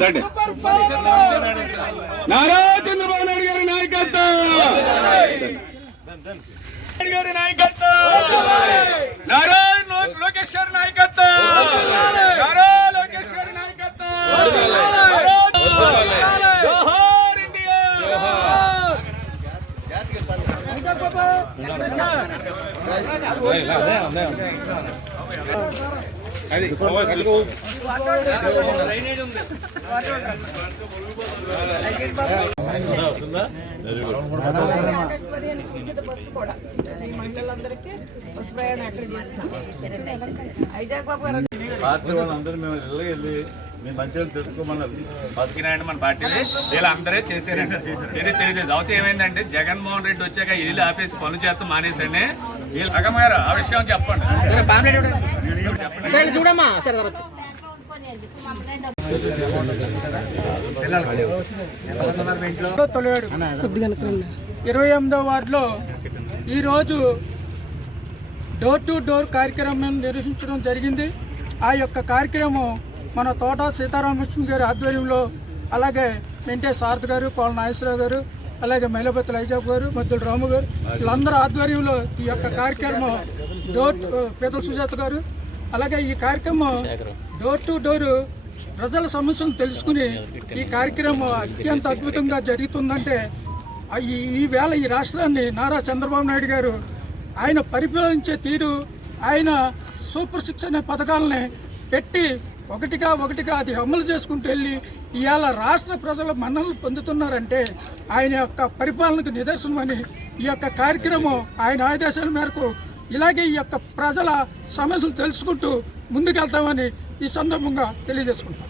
రండి నారా చంద్రబాబు నాయుడు గారి నాయకత్వం. గారి నాయకత్వం నారా లోకేష్ గారి నాయకత్వం. నారా లోకేష్ గారి నాయకత్వం. ఇండియా. ఆగస్టు ఉచిత బస్సు కూడా మహిళలందరికీ బస్సు ప్రయాణం చేస్తున్నాం బాబు గారు పార్టీ వాళ్ళందరూ మేము వెళ్ళి మీ మంచిగా బతికినాయండి మన పార్టీ వీళ్ళందరే చేశారు ఇది తెలియదు. అవుతే ఏమైందంటే జగన్మోహన్ రెడ్డి వచ్చాక ఇల్లు ఆపేసి పనులు చేస్తాం మానేసని వీళ్ళు అగమారు ఆ విషయం చెప్పండి. చూడమ్మా. సరే ఇరవై ఎనిమిదో వార్డులో ఈరోజు డోర్ టు డోర్ కార్యక్రమం నిర్వహించడం జరిగింది. ఆ యొక్క కార్యక్రమం మన తోట సీతారామకృష్ణ గారి ఆధ్వర్యంలో అలాగే మెంటే సారథ్ గారు కోల నాగేశ్వరరావు గారు అలాగే మైలపతి లైజాబ్ గారు మద్దుల రాము గారు వీళ్ళందరూ ఆధ్వర్యంలో ఈ యొక్క కార్యక్రమం డోర్ పేదల సుజాత గారు అలాగే ఈ కార్యక్రమం డోర్ టు డోర్ ప్రజల సమస్యలను తెలుసుకుని ఈ కార్యక్రమం అత్యంత అద్భుతంగా జరుగుతుందంటే ఈ వేళ ఈ రాష్ట్రాన్ని నారా చంద్రబాబు నాయుడు గారు ఆయన పరిపాలించే తీరు ఆయన సూపర్ శిక్షణ పథకాలని పెట్టి ఒకటిగా ఒకటిగా అది అమలు చేసుకుంటూ వెళ్ళి ఇవాళ రాష్ట్ర ప్రజల మన్ననలు పొందుతున్నారంటే ఆయన యొక్క పరిపాలనకు నిదర్శనమని ఈ యొక్క కార్యక్రమం ఆయన ఆదేశాల మేరకు ఇలాగే ఈ యొక్క ప్రజల సమస్యలు తెలుసుకుంటూ ముందుకెళ్తామని ఈ సందర్భంగా తెలియజేసుకుంటాం